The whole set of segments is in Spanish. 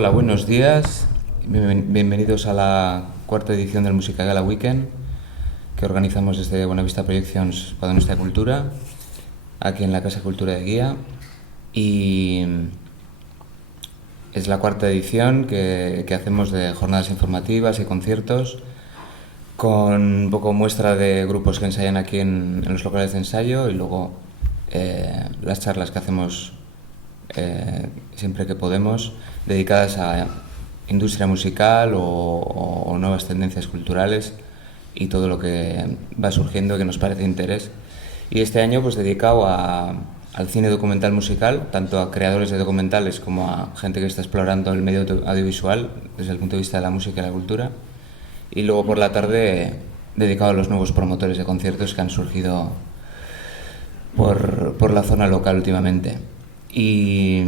Hola, buenos días. Bienvenidos a la cuarta edición del Música Gala Weekend que organizamos desde Buenavista Projections para Nuestra Cultura, aquí en la Casa Cultura de Guía. Y es la cuarta edición que hacemos de jornadas informativas y conciertos con un poco muestra de grupos que ensayan aquí en los locales de ensayo y luego las charlas que hacemos siempre que podemos, dedicadas a industria musical o nuevas tendencias culturales y todo lo que va surgiendo que nos parece de interés. Y este año pues dedicado al cine documental musical, tanto a creadores de documentales como a gente que está explorando el medio audiovisual desde el punto de vista de la música y la cultura. Y luego por la tarde dedicado a los nuevos promotores de conciertos que han surgido por la zona local últimamente. Y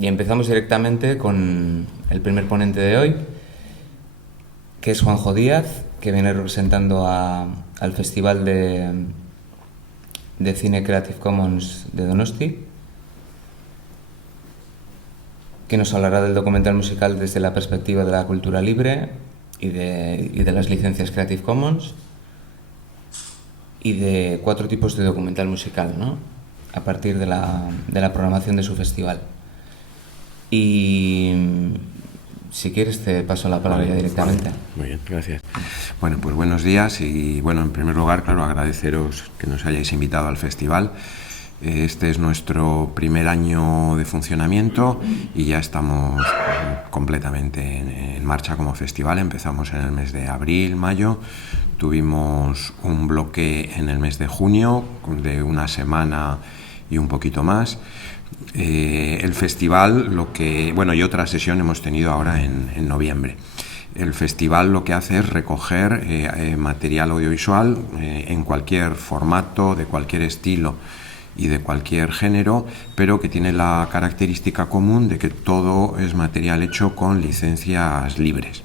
empezamos directamente con el primer ponente de hoy, que es Juanjo Díaz, que viene representando al Festival de Cine Creative Commons de Donosti, que nos hablará del documental musical desde la perspectiva de la cultura libre y de las licencias Creative Commons y de 4 tipos de documental musical, ¿no?, a partir de la programación de su festival. Y si quieres te paso la palabra ya directamente. Muy bien, gracias. Bueno, pues buenos días y bueno, en primer lugar, claro, agradeceros que nos hayáis invitado al festival. Este es nuestro primer año de funcionamiento y ya estamos completamente en marcha como festival. Empezamos en el mes de abril, mayo. Tuvimos un bloque en el mes de junio de una semana y un poquito más. El festival, y otra sesión hemos tenido ahora en noviembre. El festival lo que hace es recoger material audiovisual en cualquier formato, de cualquier estilo y de cualquier género, pero que tiene la característica común de que todo es material hecho con licencias libres.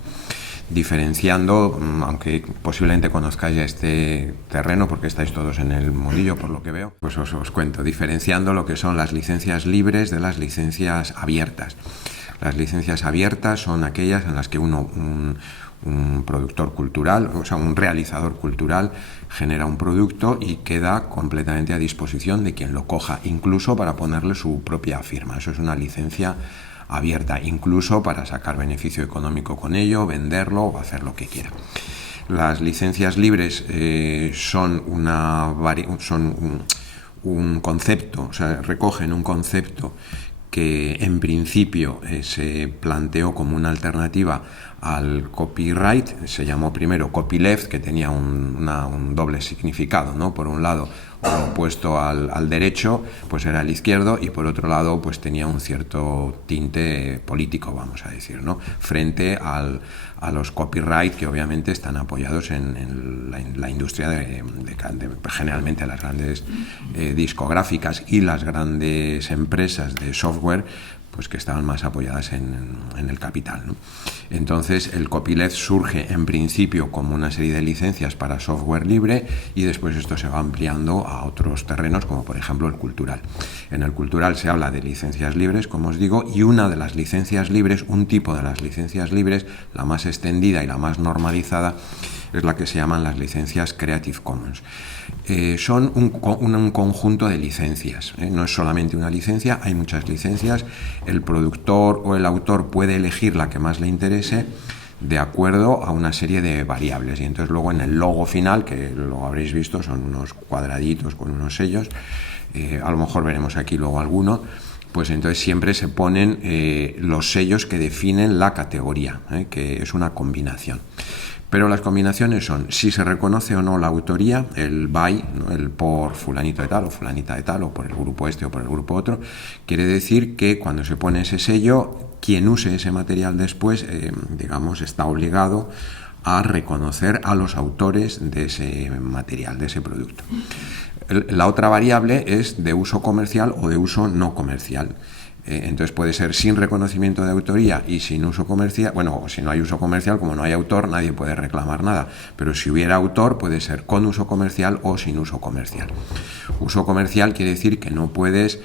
Diferenciando, aunque posiblemente conozcáis ya este terreno porque estáis todos en el mundillo por lo que veo, pues os cuento, diferenciando lo que son las licencias libres de las licencias abiertas. Las licencias abiertas son aquellas en las que un productor cultural, o sea, un realizador cultural genera un producto y queda completamente a disposición de quien lo coja, incluso para ponerle su propia firma. Eso es una licencia abierta, incluso para sacar beneficio económico con ello, venderlo o hacer lo que quiera. Las licencias libres son un concepto, o sea, recogen un concepto que en principio se planteó como una alternativa al copyright. Se llamó primero copyleft, que tenía un doble significado, ¿no? Por un lado, lo opuesto al derecho, pues era el izquierdo, y por otro lado, pues tenía un cierto tinte político, vamos a decir, ¿no?, frente a los copyright, que obviamente están apoyados en la industria generalmente las grandes discográficas y las grandes empresas de software, pues que estaban más apoyadas en el capital, ¿no? Entonces el copyleft surge en principio como una serie de licencias para software libre y después esto se va ampliando a otros terrenos, como por ejemplo el cultural. En el cultural se habla de licencias libres, como os digo, y una de las licencias libres, un tipo de las licencias libres, la más extendida y la más normalizada, es la que se llaman las licencias Creative Commons. Son un conjunto de licencias, no es solamente una licencia, hay muchas licencias. El productor o el autor puede elegir la que más le interese de acuerdo a una serie de variables, y entonces luego en el logo final, que lo habréis visto, son unos cuadraditos con unos sellos, a lo mejor veremos aquí luego alguno, pues entonces siempre se ponen los sellos que definen la categoría, que es una combinación. Pero las combinaciones son si se reconoce o no la autoría, el by, ¿no?, el por fulanito de tal o fulanita de tal, o por el grupo este o por el grupo otro. Quiere decir que cuando se pone ese sello, quien use ese material después, está obligado a reconocer a los autores de ese material, de ese producto. La otra variable es de uso comercial o de uso no comercial. Entonces puede ser sin reconocimiento de autoría y sin uso comercial. Bueno, si no hay uso comercial, como no hay autor, nadie puede reclamar nada. Pero si hubiera autor, puede ser con uso comercial o sin uso comercial. Uso comercial quiere decir que no puedes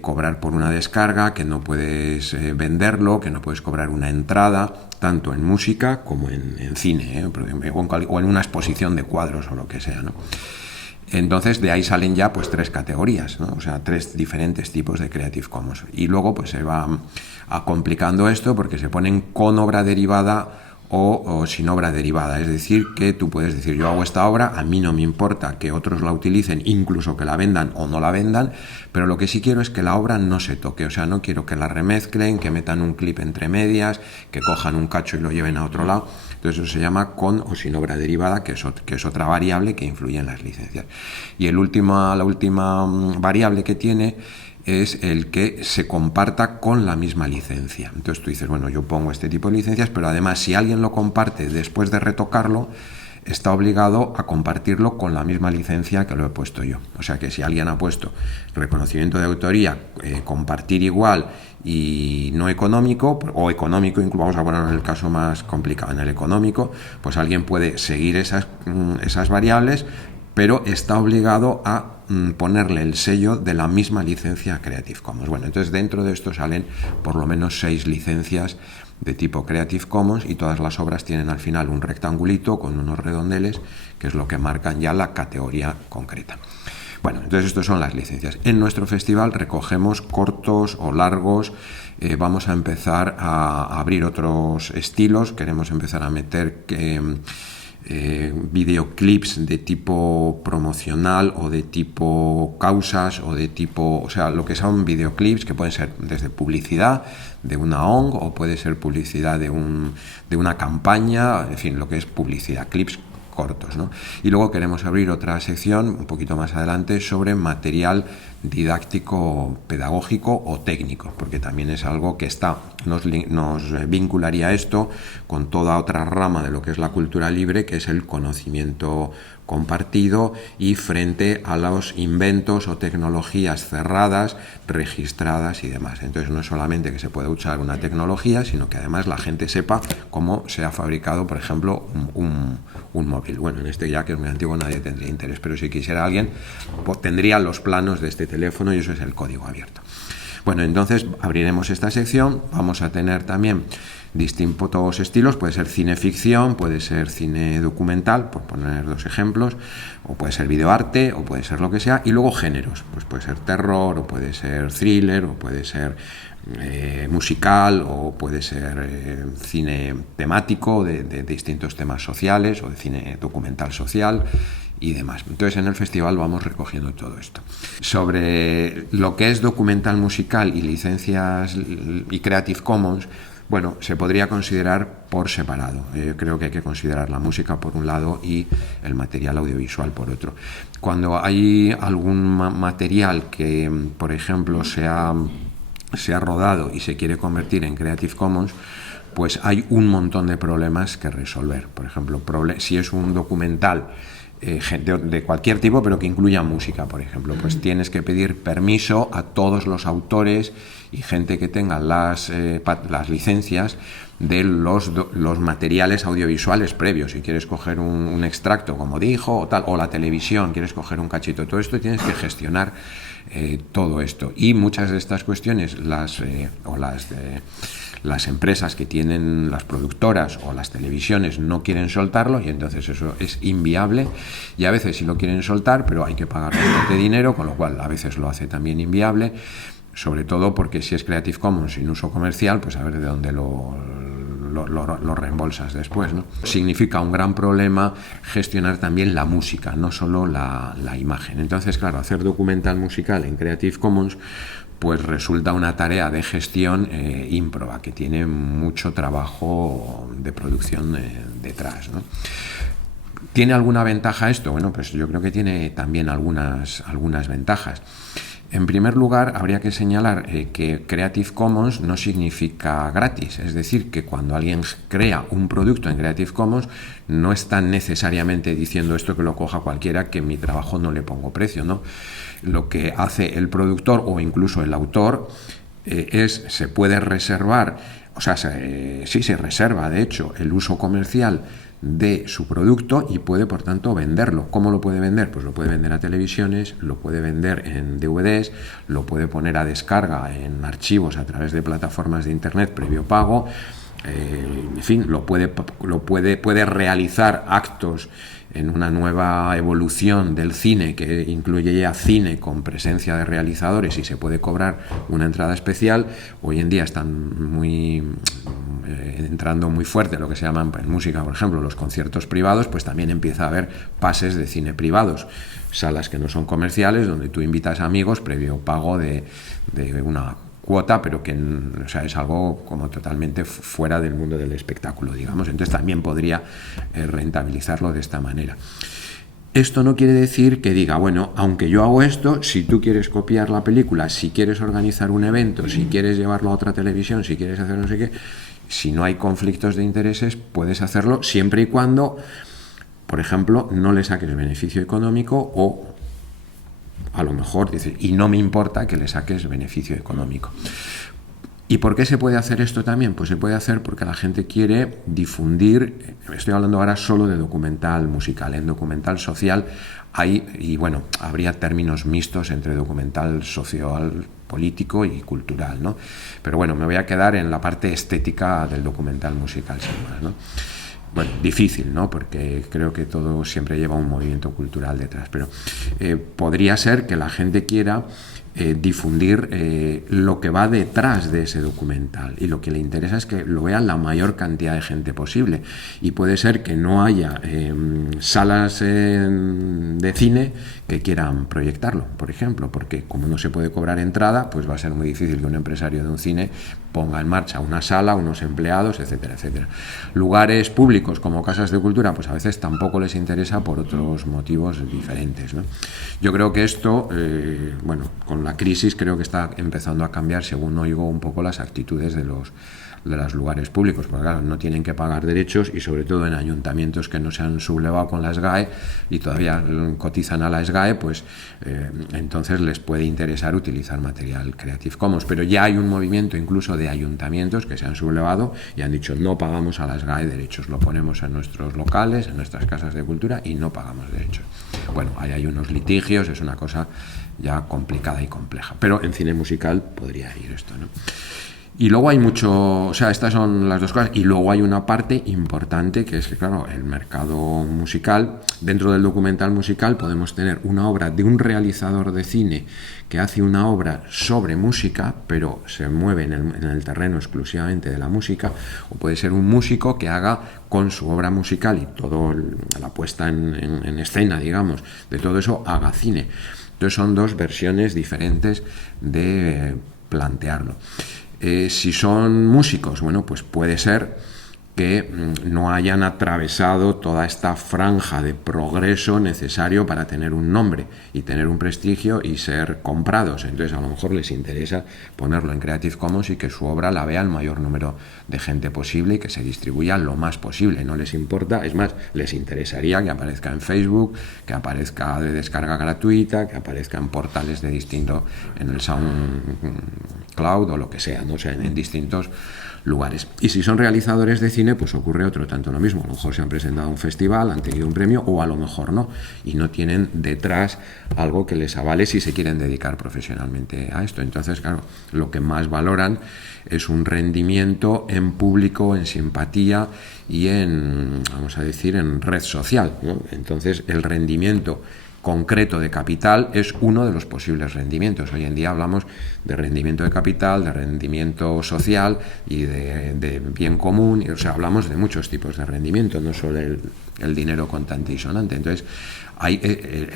cobrar por una descarga, que no puedes venderlo, que no puedes cobrar una entrada, tanto en música como en cine, o en una exposición de cuadros o lo que sea, ¿no? Entonces de ahí salen ya pues 3 categorías, ¿no? O sea, 3 diferentes tipos de Creative Commons. Y luego pues se va complicando esto porque se ponen con obra derivada o sin obra derivada. Es decir, que tú puedes decir, yo hago esta obra, a mí no me importa que otros la utilicen, incluso que la vendan o no la vendan, pero lo que sí quiero es que la obra no se toque. O sea, no quiero que la remezclen, que metan un clip entre medias, que cojan un cacho y lo lleven a otro lado. Entonces eso se llama con o sin obra derivada, que es otra variable que influye en las licencias. Y la última variable que tiene es el que se comparta con la misma licencia. Entonces tú dices, bueno, yo pongo este tipo de licencias, pero además si alguien lo comparte después de retocarlo, está obligado a compartirlo con la misma licencia que lo he puesto yo. O sea que si alguien ha puesto reconocimiento de autoría, compartir igual y no económico, o económico, incluso vamos a ponerlo en el caso más complicado, en el económico, pues alguien puede seguir esas variables, pero está obligado a ponerle el sello de la misma licencia Creative Commons. Bueno, entonces dentro de esto salen por lo menos 6 licencias de tipo Creative Commons y todas las obras tienen al final un rectangulito con unos redondeles, que es lo que marcan ya la categoría concreta. Bueno, entonces estas son las licencias. En nuestro festival recogemos cortos o largos, vamos a empezar a abrir otros estilos, queremos empezar a meter videoclips de tipo promocional o de tipo causas o de tipo, o sea, lo que son videoclips que pueden ser desde publicidad de una ONG o puede ser publicidad de una campaña, en fin, lo que es publicidad, clips cortos, ¿no? Y luego queremos abrir otra sección un poquito más adelante sobre material didáctico, pedagógico o técnico, porque también es algo que nos vincularía esto con toda otra rama de lo que es la cultura libre, que es el conocimiento compartido y frente a los inventos o tecnologías cerradas, registradas y demás. Entonces no es solamente que se pueda usar una tecnología, sino que además la gente sepa cómo se ha fabricado, por ejemplo, un móvil. Bueno, en este ya que es muy antiguo nadie tendría interés, pero si quisiera alguien, pues tendría los planos de este teléfono y eso es el código abierto. Bueno, entonces abriremos esta sección, vamos a tener también distintos estilos, puede ser cine ficción, puede ser cine documental, por poner 2 ejemplos, o puede ser videoarte, o puede ser lo que sea, y luego géneros, pues puede ser terror, o puede ser thriller, o puede ser musical, o puede ser cine temático de distintos temas sociales, o de cine documental social y demás. Entonces en el festival vamos recogiendo todo esto. Sobre lo que es documental musical y licencias y Creative Commons, bueno, se podría considerar por separado. Yo creo que hay que considerar la música por un lado y el material audiovisual por otro. Cuando hay algún material que, por ejemplo, se ha rodado y se quiere convertir en Creative Commons, pues hay un montón de problemas que resolver. Por ejemplo, si es un documental de cualquier tipo, pero que incluya música, por ejemplo, pues tienes que pedir permiso a todos los autores y gente que tenga las licencias de los materiales audiovisuales previos. Si quieres coger un extracto, como dijo, o tal, o la televisión, quieres coger un cachito, todo esto tienes que gestionar todo esto. Y muchas de estas cuestiones, las empresas que tienen, las productoras o las televisiones no quieren soltarlo y entonces eso es inviable, y a veces sí lo quieren soltar, pero hay que pagar bastante dinero, con lo cual a veces lo hace también inviable, sobre todo porque si es Creative Commons sin uso comercial, pues a ver de dónde lo reembolsas después, ¿no? Significa un gran problema gestionar también la música, no solo la imagen. Entonces, claro, hacer documental musical en Creative Commons pues resulta una tarea de gestión ímproba, que tiene mucho trabajo de producción detrás, ¿no? ¿Tiene alguna ventaja esto? Bueno, pues yo creo que tiene también algunas ventajas. En primer lugar, habría que señalar que Creative Commons no significa gratis, es decir, que cuando alguien crea un producto en Creative Commons no está necesariamente diciendo esto que lo coja cualquiera, que mi trabajo no le pongo precio, ¿no? Lo que hace el productor o incluso el autor se puede reservar, o sea, sí se reserva, de hecho, el uso comercial de su producto y puede, por tanto, venderlo. ¿Cómo lo puede vender? Pues lo puede vender a televisiones, lo puede vender en DVDs, lo puede poner a descarga en archivos a través de plataformas de internet previo pago, en fin, puede realizar actos en una nueva evolución del cine que incluye ya cine con presencia de realizadores y se puede cobrar una entrada especial. Hoy en día están entrando muy fuerte lo que se llaman en música, por ejemplo, los conciertos privados, pues también empieza a haber pases de cine privados, salas que no son comerciales, donde tú invitas a amigos previo pago de una cuota, pero que, o sea, es algo como totalmente fuera del mundo del espectáculo, digamos. Entonces también podría rentabilizarlo de esta manera. Esto no quiere decir que diga, bueno, aunque yo hago esto, si tú quieres copiar la película, si quieres organizar un evento, si quieres llevarlo a otra televisión, si quieres hacer no sé qué, si no hay conflictos de intereses, puedes hacerlo siempre y cuando, por ejemplo, no le saques beneficio económico o a lo mejor dices, y no me importa que le saques beneficio económico. ¿Y por qué se puede hacer esto también? Pues se puede hacer porque la gente quiere difundir, estoy hablando ahora solo de documental musical, en documental social hay, y bueno, habría términos mixtos entre documental social, político y cultural, ¿no? Pero bueno, me voy a quedar en la parte estética del documental musical, sin más, ¿no? Bueno, difícil, ¿no? Porque creo que todo siempre lleva un movimiento cultural detrás, pero podría ser que la gente quiera difundir lo que va detrás de ese documental, y lo que le interesa es que lo vea la mayor cantidad de gente posible, y puede ser que no haya salas de cine que quieran proyectarlo, por ejemplo, porque como no se puede cobrar entrada, pues va a ser muy difícil que un empresario de un cine ponga en marcha una sala, unos empleados, etcétera, etcétera. Lugares públicos como casas de cultura, pues a veces tampoco les interesa por otros motivos diferentes, ¿no? Yo creo que esto, bueno, con la crisis creo que está empezando a cambiar, según oigo un poco las actitudes de los lugares públicos, porque claro, no tienen que pagar derechos, y sobre todo en ayuntamientos que no se han sublevado con la SGAE y todavía cotizan a la SGAE, pues entonces les puede interesar utilizar material Creative Commons. Pero ya hay un movimiento incluso de ayuntamientos que se han sublevado y han dicho, no pagamos a la SGAE derechos, lo ponemos en nuestros locales, en nuestras casas de cultura, y no pagamos derechos. Bueno, ahí hay unos litigios, es una cosa ya complicada y compleja, pero en cine musical podría ir esto, ¿no? Y luego hay mucho, o sea, estas son las dos cosas, y luego hay una parte importante que es que, claro, el mercado musical, dentro del documental musical podemos tener una obra de un realizador de cine que hace una obra sobre música, pero se mueve en el terreno exclusivamente de la música, o puede ser un músico que haga con su obra musical y todo la puesta en escena, digamos, de todo eso, haga cine. Entonces son dos versiones diferentes de plantearlo. Si son músicos, bueno, pues puede ser que no hayan atravesado toda esta franja de progreso necesario para tener un nombre y tener un prestigio y ser comprados. Entonces a lo mejor les interesa ponerlo en Creative Commons y que su obra la vea el mayor número de gente posible y que se distribuya lo más posible. No les importa, es más, les interesaría que aparezca en Facebook, que aparezca de descarga gratuita, que aparezca en portales de distinto, en el SoundCloud o lo que sea, no sé, en distintos lugares. Y si son realizadores de cine, pues ocurre otro tanto lo mismo. A lo mejor se han presentado a un festival, han tenido un premio, o a lo mejor no, y no tienen detrás algo que les avale si se quieren dedicar profesionalmente a esto. Entonces, claro, lo que más valoran es un rendimiento en público, en simpatía y en, vamos a decir, en red social, ¿no? Entonces, el rendimiento concreto de capital es uno de los posibles rendimientos. Hoy en día hablamos de rendimiento de capital, de rendimiento social y de bien común, o sea, hablamos de muchos tipos de rendimiento, no solo el dinero contante y sonante. Entonces,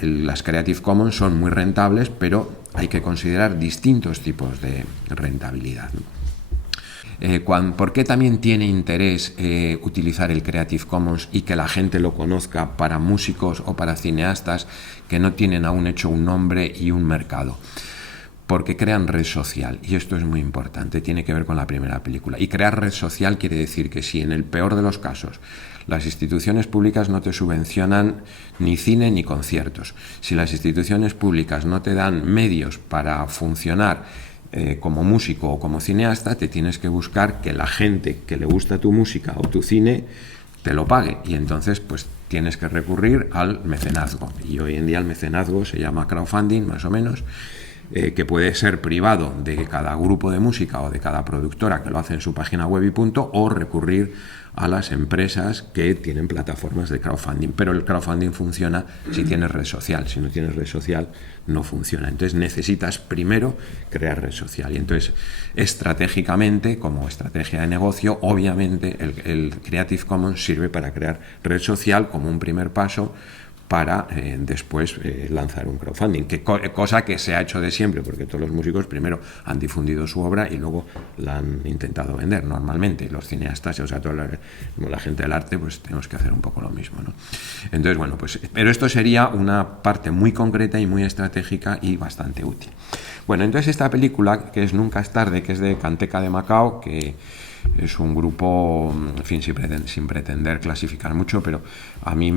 las Creative Commons son muy rentables, pero hay que considerar distintos tipos de rentabilidad, ¿no? ¿Por qué también tiene interés utilizar el Creative Commons y que la gente lo conozca para músicos o para cineastas que no tienen aún hecho un nombre y un mercado? Porque crean red social, y esto es muy importante, tiene que ver con la primera película. Y crear red social quiere decir que si en el peor de los casos las instituciones públicas no te subvencionan ni cine ni conciertos, si las instituciones públicas no te dan medios para funcionar como músico o como cineasta, te tienes que buscar que la gente que le gusta tu música o tu cine te lo pague, y entonces pues tienes que recurrir al mecenazgo, y hoy en día el mecenazgo se llama crowdfunding, más o menos, que puede ser privado de cada grupo de música o de cada productora que lo hace en su página web y punto, o recurrir a las empresas que tienen plataformas de crowdfunding. Pero el crowdfunding funciona si tienes red social. Si no tienes red social, no funciona. Entonces necesitas primero crear red social. Y entonces, estratégicamente, como estrategia de negocio, obviamente el Creative Commons sirve para crear red social como un primer paso para después lanzar un crowdfunding, cosa que se ha hecho de siempre, porque todos los músicos primero han difundido su obra y luego la han intentado vender normalmente. Los cineastas, o sea, toda la gente del arte, pues tenemos que hacer un poco lo mismo, ¿no? Entonces, bueno, pues, pero esto sería una parte muy concreta y muy estratégica y bastante útil. Bueno, entonces esta película, que es Nunca es tarde, que es de Canteca de Macao, que es un grupo, en fin, sin pretender clasificar mucho, pero a mí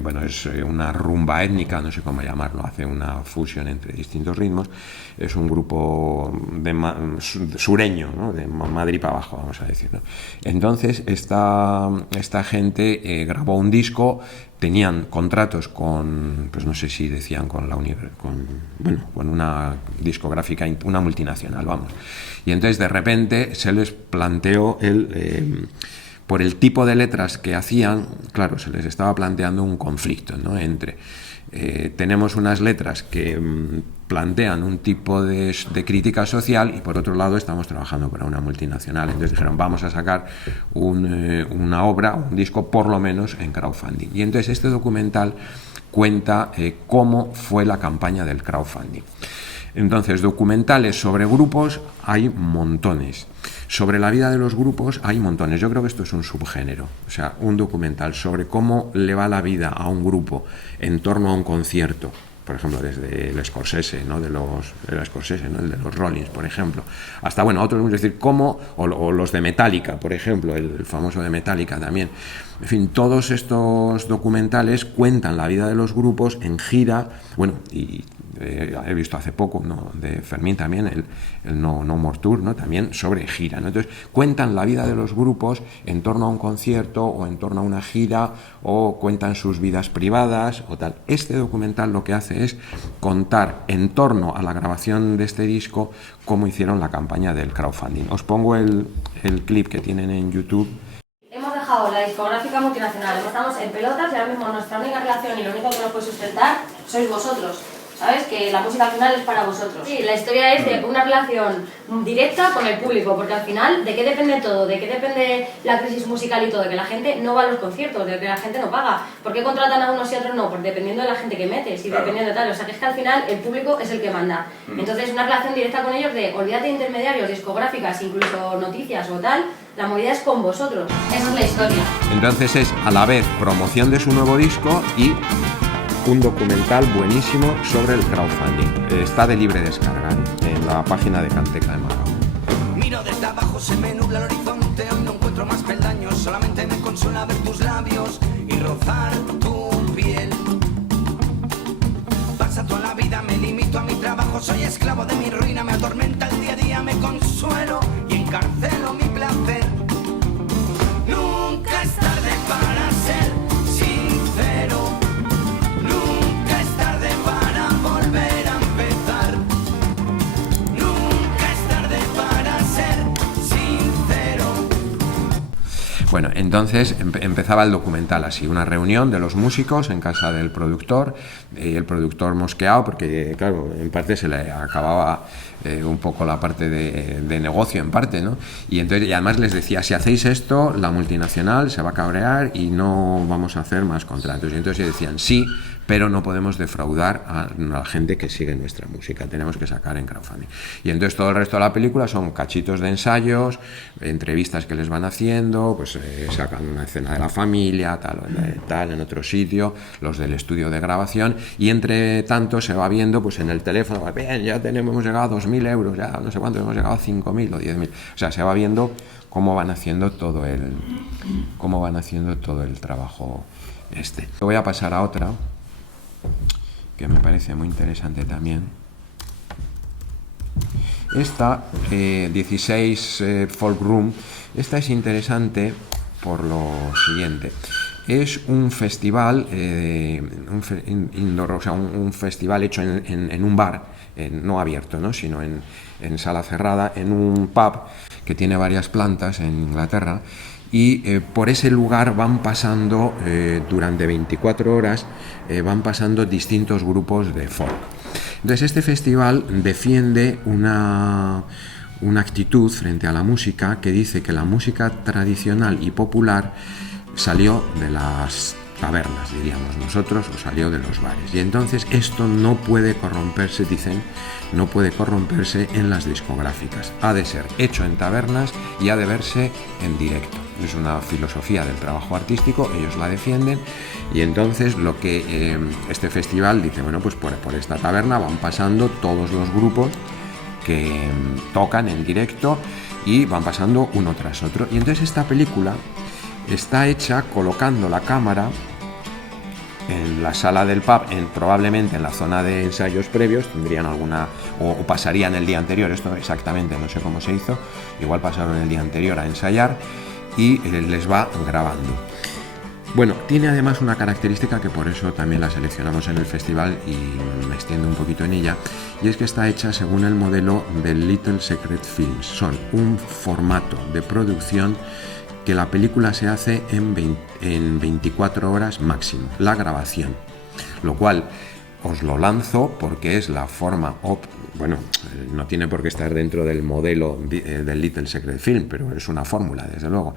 bueno, es una rumba étnica, no sé cómo llamarlo, hace una fusión entre distintos ritmos. Es un grupo sureño, ¿no? De Madrid para abajo, vamos a decir, ¿no? Entonces esta gente grabó un disco. Tenían contratos con, pues no sé si decían con con una discográfica, una multinacional, vamos. Y entonces de repente se les planteó por el tipo de letras que hacían, claro, se les estaba planteando un conflicto, ¿no? Entre tenemos unas letras que plantean un tipo de crítica social, y por otro lado estamos trabajando para una multinacional. Entonces dijeron, vamos a sacar una obra, un disco, por lo menos en crowdfunding. Y entonces este documental cuenta cómo fue la campaña del crowdfunding. Entonces, documentales sobre grupos hay montones. Sobre la vida de los grupos hay montones. Yo creo que esto es un subgénero. O sea, un documental sobre cómo le va la vida a un grupo en torno a un concierto. Por ejemplo, desde el Scorsese, ¿no? El de los Rollins, por ejemplo, hasta, bueno, otros, es decir, cómo, o los de Metallica, por ejemplo, el famoso de Metallica también. En fin, todos estos documentales cuentan la vida de los grupos en gira, bueno, y he visto hace poco, ¿no? De Fermín también, el No More Tour, ¿no? También sobre gira, ¿no? Entonces, cuentan la vida de los grupos en torno a un concierto o en torno a una gira, o cuentan sus vidas privadas o tal. Este documental lo que hace es contar en torno a la grabación de este disco cómo hicieron la campaña del crowdfunding. Os pongo el clip que tienen en YouTube. Hemos dejado la discográfica multinacional, estamos en pelotas y ahora mismo nuestra única relación y lo único que nos puede sustentar sois vosotros. ¿Sabes? Que la música al final es para vosotros. Sí, la historia es de una relación directa con el público, porque al final, ¿de qué depende todo? ¿De qué depende la crisis musical y todo? De que la gente no va a los conciertos, de que la gente no paga. ¿Por qué contratan a unos y a otros no? Pues dependiendo de la gente que metes y claro, dependiendo de tal. O sea, que es que al final el público es el que manda. Entonces, una relación directa con ellos de, olvídate de intermediarios, discográficas, incluso noticias o tal, la movida es con vosotros. Esa es la historia. Entonces es a la vez promoción de su nuevo disco y un documental buenísimo sobre el crowdfunding. Está de libre descarga en la página de Canteca de Macao. Miro desde abajo, se me nubla el horizonte. Hoy no encuentro más peldaños, solamente me consuela ver tus labios y rozar tu piel. Pasa toda la vida, me limito a mi trabajo, soy esclavo de mi ruina, me atormenta el día a día, me consuelo y encarcelo mi placer. Nunca es tarde para ser sincero. Bueno, entonces empezaba el documental así, una reunión de los músicos en casa del productor, el productor mosqueado, porque claro, en parte se le acababa un poco la parte de negocio, en parte, ¿no? Y entonces, y además les decía, si hacéis esto, la multinacional se va a cabrear y no vamos a hacer más contratos. Y entonces ellos decían, sí, pero no podemos defraudar a la gente que sigue nuestra música, tenemos que sacar en crowdfunding. Y entonces todo el resto de la película son cachitos de ensayos, entrevistas que les van haciendo, pues sacan una escena de la familia, tal, en otro sitio, los del estudio de grabación, y entre tanto se va viendo pues en el teléfono, bien, ya hemos llegado a 2.000 euros, ya no sé cuánto, hemos llegado a 5.000 o 10.000, o sea, se va viendo cómo van haciendo todo el trabajo este. Voy a pasar a otra que me parece muy interesante también, Esta 16 Folk Room, esta es interesante por lo siguiente. Es un festival, un festival hecho en un bar, no abierto, ¿no? Sino en sala cerrada, en un pub que tiene varias plantas en Inglaterra, y por ese lugar van pasando, durante 24 horas, van pasando distintos grupos de folk. Entonces este festival defiende una actitud frente a la música que dice que la música tradicional y popular salió de las tabernas, diríamos nosotros, o salió de los bares. Y entonces esto no puede corromperse, dicen, no puede corromperse en las discográficas. Ha de ser hecho en tabernas y ha de verse en directo. Es una filosofía del trabajo artístico, ellos la defienden, y entonces lo que este festival dice, bueno, pues por esta taberna van pasando todos los grupos que tocan en directo y van pasando uno tras otro. Y entonces esta película está hecha colocando la cámara en la sala del pub, probablemente en la zona de ensayos previos, tendrían alguna, o pasarían el día anterior, esto exactamente no sé cómo se hizo, igual pasaron el día anterior a ensayar y les va grabando. Bueno, tiene además una característica que por eso también la seleccionamos en el festival y me extiendo un poquito en ella, y es que está hecha según el modelo de Little Secret Films. Son un formato de producción que la película se hace en 24 horas máximo, la grabación, lo cual os lo lanzo porque es la forma, bueno, no tiene por qué estar dentro del modelo del Little Secret Film, pero es una fórmula, desde luego.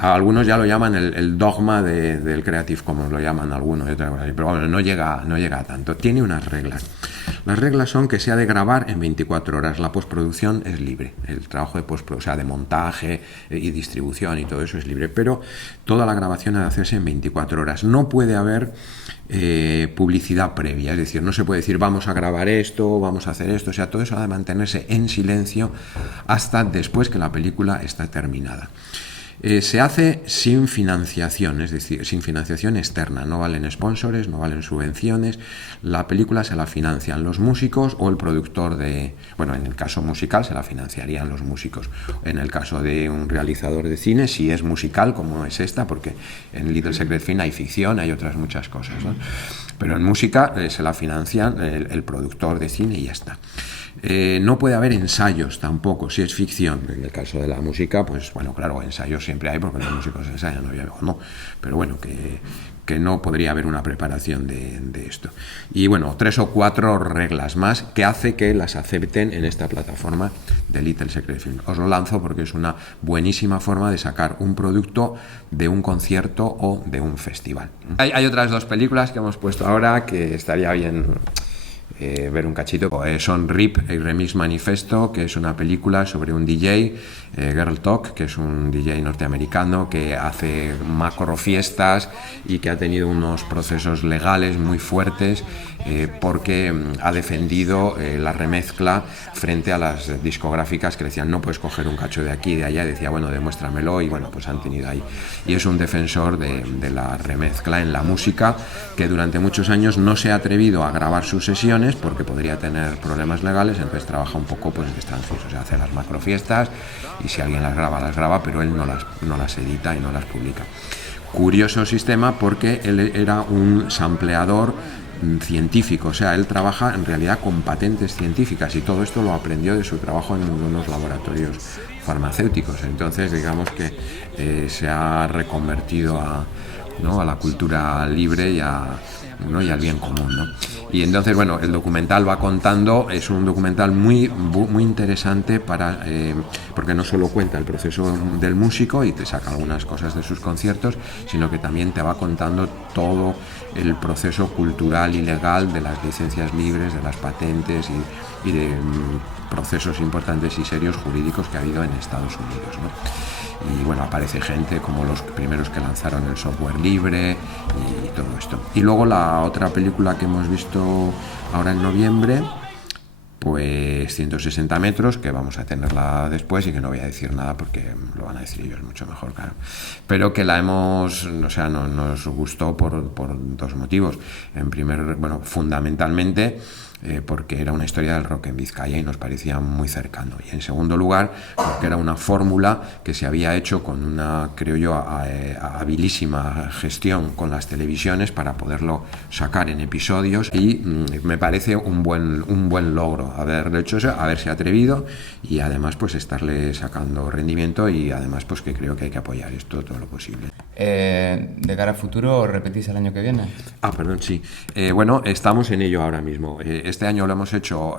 Algunos ya lo llaman el dogma del Creative Commons, lo llaman algunos, pero bueno, no llega a tanto. Tiene unas reglas. Las reglas son que se ha de grabar en 24 horas, la postproducción es libre, el trabajo de postproducción, o sea, de montaje y distribución y todo eso es libre, pero toda la grabación ha de hacerse en 24 horas. No puede haber publicidad previa, es decir, no se puede decir vamos a grabar esto, vamos a hacer esto, o sea, todo eso ha de mantenerse en silencio hasta después que la película está terminada. Se hace sin financiación, es decir, sin financiación externa, no valen sponsors, no valen subvenciones, la película se la financian los músicos o el productor bueno, en el caso musical se la financiarían los músicos, en el caso de un realizador de cine, si es musical como es esta, porque en Little Secret Film hay ficción, hay otras muchas cosas, ¿no? Pero en música se la financian el productor de cine y ya está. No puede haber ensayos tampoco, si es ficción. En el caso de la música, pues bueno, claro, ensayos siempre hay porque los músicos ensayan, no, pero bueno, que no podría haber una preparación de esto. Y bueno, 3 o 4 reglas más que hace que las acepten en esta plataforma de Little Secret Film. Os lo lanzo porque es una buenísima forma de sacar un producto de un concierto o de un festival. Hay otras 2 películas que hemos puesto ahora que estaría bien ver un cachito. Son RIP, el Remix Manifesto, que es una película sobre un DJ, Girl Talk, que es un DJ norteamericano que hace macro fiestas y que ha tenido unos procesos legales muy fuertes porque ha defendido la remezcla frente a las discográficas que decían no puedes coger un cacho de aquí y de allá, decía bueno, demuéstramelo, y bueno, pues han tenido ahí. Y es un defensor de la remezcla en la música, que durante muchos años no se ha atrevido a grabar sus sesiones porque podría tener problemas legales, entonces trabaja un poco pues de estancias, o sea, hace las macrofiestas y si alguien las graba, pero él no las edita y no las publica. Curioso sistema porque él era un sampleador científico, o sea, él trabaja en realidad con patentes científicas y todo esto lo aprendió de su trabajo en unos laboratorios farmacéuticos, entonces digamos que se ha reconvertido a la cultura libre y al bien común, ¿no? Y entonces, bueno, el documental va contando, es un documental muy interesante porque no solo cuenta el proceso del músico y te saca algunas cosas de sus conciertos, sino que también te va contando todo el proceso cultural y legal de las licencias libres, de las patentes y de procesos importantes y serios jurídicos que ha habido en Estados Unidos, ¿no? Y bueno, aparece gente como los primeros que lanzaron el software libre y todo esto. Y luego la otra película que hemos visto ahora en noviembre, pues 160 metros, que vamos a tenerla después y que no voy a decir nada porque lo van a decir ellos mucho mejor, claro. Pero que nos gustó por 2 motivos. Fundamentalmente porque era una historia del rock en Vizcaya y nos parecía muy cercano. Y en segundo lugar, porque era una fórmula que se había hecho con una, creo yo, habilísima gestión con las televisiones para poderlo sacar en episodios, y me parece un buen logro haberlo hecho eso, haberse atrevido y además pues estarle sacando rendimiento, y además pues que creo que hay que apoyar esto todo lo posible. De cara a futuro, ¿repetís el año que viene? Perdón, sí. Bueno, estamos en ello ahora mismo. Este año lo hemos hecho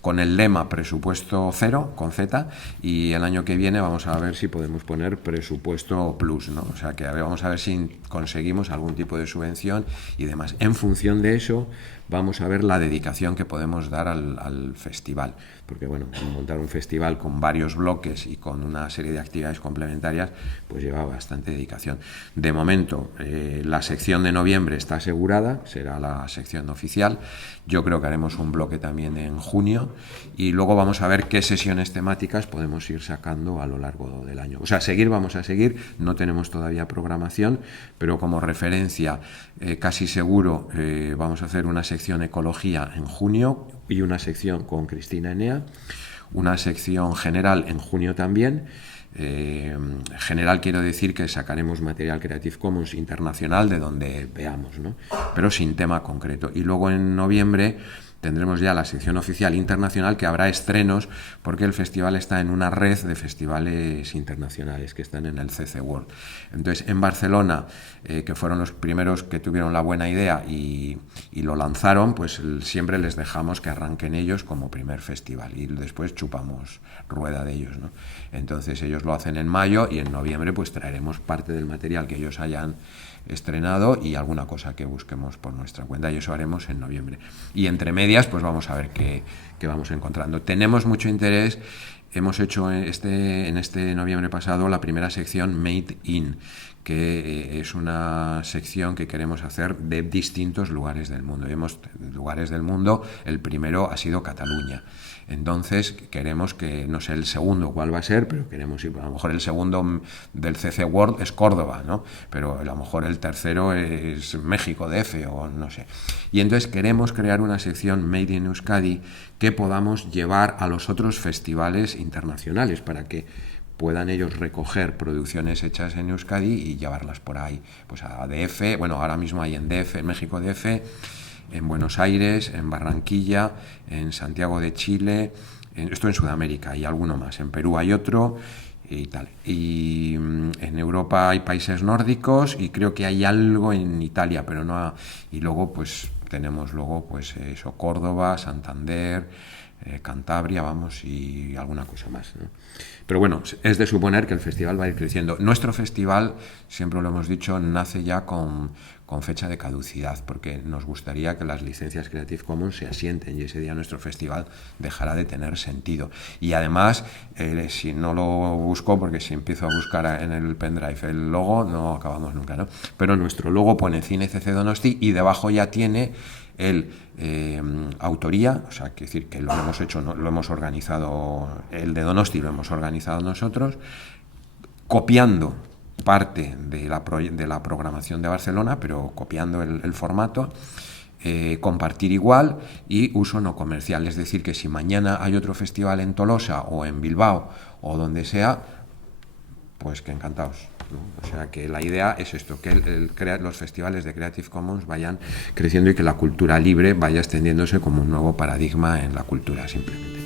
con el lema presupuesto cero, con Z, y el año que viene vamos a ver si podemos poner presupuesto plus, ¿no? O sea que vamos a ver si conseguimos algún tipo de subvención y demás. En función de eso vamos a ver la dedicación que podemos dar al festival, porque bueno, montar un festival con varios bloques y con una serie de actividades complementarias pues lleva bastante dedicación. De momento la sección de noviembre está asegurada, será la sección oficial. Yo creo que haremos un bloque también en junio, y luego vamos a ver qué sesiones temáticas podemos ir sacando a lo largo del año. O sea, vamos a seguir, no tenemos todavía programación, pero como referencia casi seguro vamos a hacer una sección ecología en junio y una sección con Cristina Enea, una sección general en junio también. General quiero decir que sacaremos material Creative Commons internacional de donde veamos, ¿no? Pero sin tema concreto. Y luego en noviembre tendremos ya la sección oficial internacional, que habrá estrenos porque el festival está en una red de festivales internacionales que están en el CC World. Entonces, en Barcelona, que fueron los primeros que tuvieron la buena idea y lo lanzaron, pues siempre les dejamos que arranquen ellos como primer festival y después chupamos rueda de ellos, ¿no? Entonces, ellos lo hacen en mayo y en noviembre pues traeremos parte del material que ellos hayan estrenado y alguna cosa que busquemos por nuestra cuenta, y eso haremos en noviembre. Y entre medias pues vamos a ver qué vamos encontrando. Tenemos mucho interés. Hemos hecho en este noviembre pasado la primera sección Made in, que es una sección que queremos hacer de distintos lugares del mundo. El primero ha sido Cataluña. Entonces queremos que, no sé el segundo cuál va a ser, pero queremos ir, a lo mejor el segundo del CC World es Córdoba, ¿no? Pero a lo mejor el tercero es México DF o no sé. Y entonces queremos crear una sección Made in Euskadi que podamos llevar a los otros festivales internacionales para que puedan ellos recoger producciones hechas en Euskadi y llevarlas por ahí, pues a DF. Bueno, ahora mismo hay en DF, en México DF, en Buenos Aires, en Barranquilla, en Santiago de Chile, esto en Sudamérica, y alguno más. En Perú hay otro y tal. Y en Europa hay países nórdicos y creo que hay algo en Italia, pero no. Y luego pues tenemos pues eso, Córdoba, Santander, Cantabria, vamos, y alguna cosa más, ¿no? Pero bueno, es de suponer que el festival va a ir creciendo. Nuestro festival, siempre lo hemos dicho, nace ya con fecha de caducidad, porque nos gustaría que las licencias Creative Commons se asienten y ese día nuestro festival dejará de tener sentido. Y además, si no lo busco, porque si empiezo a buscar en el pendrive el logo, no acabamos nunca, ¿no? Pero nuestro logo pone Cine CC Donosti y debajo ya tiene el autoría, o sea, quiere decir que lo hemos hecho, lo hemos organizado, el de Donosti lo hemos organizado nosotros, copiando parte de la programación de Barcelona, pero copiando el formato, compartir igual y uso no comercial. Es decir, que si mañana hay otro festival en Tolosa o en Bilbao o donde sea, pues que encantados, ¿no? O sea que la idea es esto, que los festivales de Creative Commons vayan creciendo y que la cultura libre vaya extendiéndose como un nuevo paradigma en la cultura, simplemente.